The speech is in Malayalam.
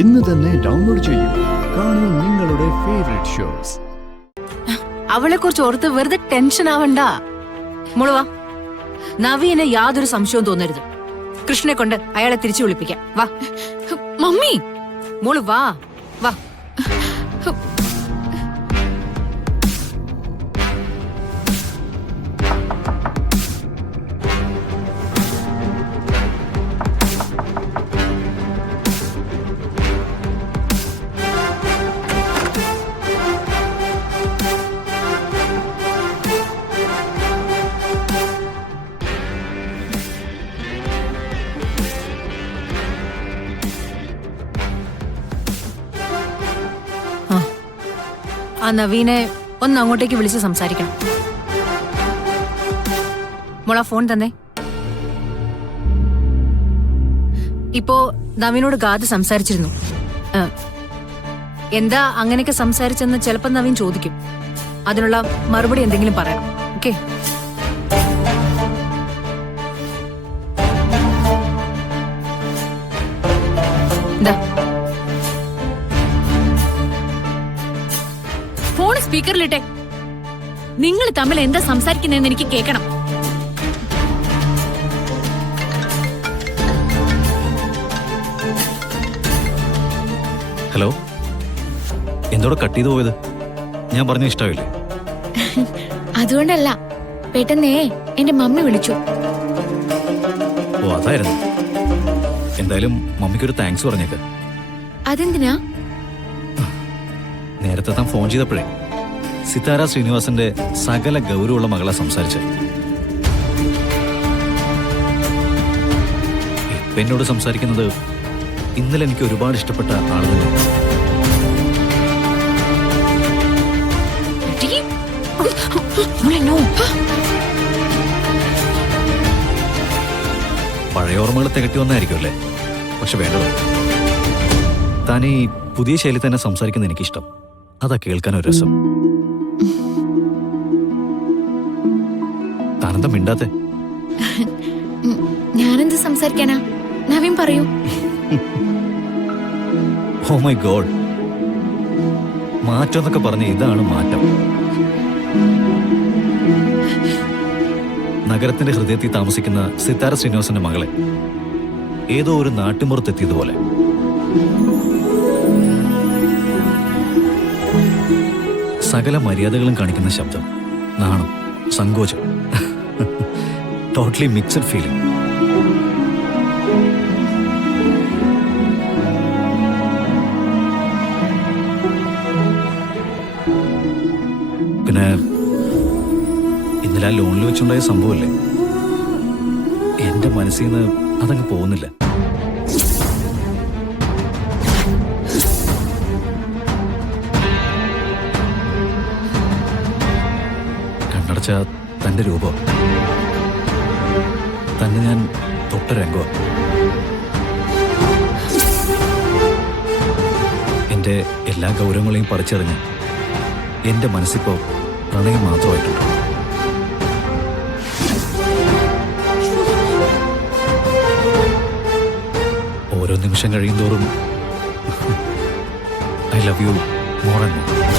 ഇന്ന് തന്നെ ഡൗൺലോഡ് ചെയ്യൂ. കാണൂ നിങ്ങളുടെ ഫേവറേറ്റ് ഷോസ്. അവളെ കുറിച്ച് ഓർത്ത് വെറുതെ ടെൻഷൻ ആവണ്ട. മുളുവാ, നവീനെ യാതൊരു സംശയവും തോന്നരുത്. കൃഷ്ണനെ കൊണ്ട് അയാളെ തിരിച്ചു വിളിപ്പിക്കാം. വാ മമ്മി. മോള് വാ വാ. ആ നവീനെ ഒന്ന് അങ്ങോട്ടേക്ക് വിളിച്ച് സംസാരിക്കണം. മോള ഫോൺ തന്നെ. ഇപ്പോ നവീനോട് ഗാഥ സംസാരിച്ചിരുന്നു. എന്താ അങ്ങനെയൊക്കെ സംസാരിച്ചെന്ന് ചിലപ്പോ നവീൻ ചോദിക്കും. അതിനുള്ള മറുപടി എന്തെങ്കിലും പറയണം. ഓക്കെ? ഫോൺ സ്പീക്കറിലിട്ടെ. നിങ്ങൾ തമ്മിൽ എന്താ സംസാരിക്കുന്നതെന്ന് എനിക്ക് കേൾക്കണം. ഹലോ, എന്തോടെ കട്ട് ചെയ്തു പോയത്? ഞാൻ പറഞ്ഞ ഇഷ്ടാവില്ലേ? അതുകൊണ്ടല്ല, പെട്ടെന്നേ എന്റെ മമ്മി വിളിച്ചു. ഓ, അതായിരുന്നു. എന്തായാലും മമ്മിക്കൊരു താങ്ക്സ് പറഞ്ഞേക്ക്. അതെന്തിനാ? നേരത്തെ താൻ ഫോൺ ചെയ്തപ്പോഴേ സിതാര ശ്രീനിവാസന്റെ സകല ഗൗരവമുള്ള മകളെ സംസാരിച്ച. ഇപ്പൊ എന്നോട് സംസാരിക്കുന്നത് ഇന്നലെ എനിക്ക് ഒരുപാട് ഇഷ്ടപ്പെട്ട ആൾ തന്നെ. പഴയ ഓർമ്മകൾ തികട്ടി വന്നായിരിക്കും അല്ലേ? പക്ഷെ വേണ്ടത് താൻ ഈ പുതിയ ശൈലി തന്നെ സംസാരിക്കുന്ന എനിക്കിഷ്ടം. അതാ കേൾക്കാനൊരു രസം. താനെന്താ മിണ്ടാത്തെ? ഞാനെന്ത് സംസാരിക്കാനാ? നവീൻ പറയൂ. ഓ മൈ ഗോഡ്, മാറ്റം എന്നൊക്കെ പറഞ്ഞ ഇതാണ് മാറ്റം. നഗരത്തിന്റെ ഹൃദയത്തിൽ താമസിക്കുന്ന സിതാര ശ്രീനിവാസന്റെ മകളെ ഏതോ ഒരു നാട്ടുമ്പുറത്തെത്തിയതുപോലെ. സകല മര്യാദകളും കാണിക്കുന്ന ശബ്ദം, നാണം, സങ്കോചം, ടോട്ടലി മിക്സഡ് ഫീലിംഗ്. പിന്നെ ഇന്നലെ ആ ലോണിൽ വെച്ചുണ്ടായ സംഭവമല്ലേ, എന്റെ മനസ്സിൽ നിന്ന് അതങ്ങ് പോകുന്നില്ല. കണ്ണടച്ച തന്റെ രൂപം, തന്നെ ഞാൻ തൊട്ട രംഗം, എന്റെ എല്ലാ ഗൗരവങ്ങളെയും പറിച്ചെറിഞ്ഞ് എന്റെ മനസ്സിപ്പോ പ്രണയം മാത്രമായിട്ടുണ്ട്. ഓരോ നിമിഷം കഴിയും തോറും I love you more and more.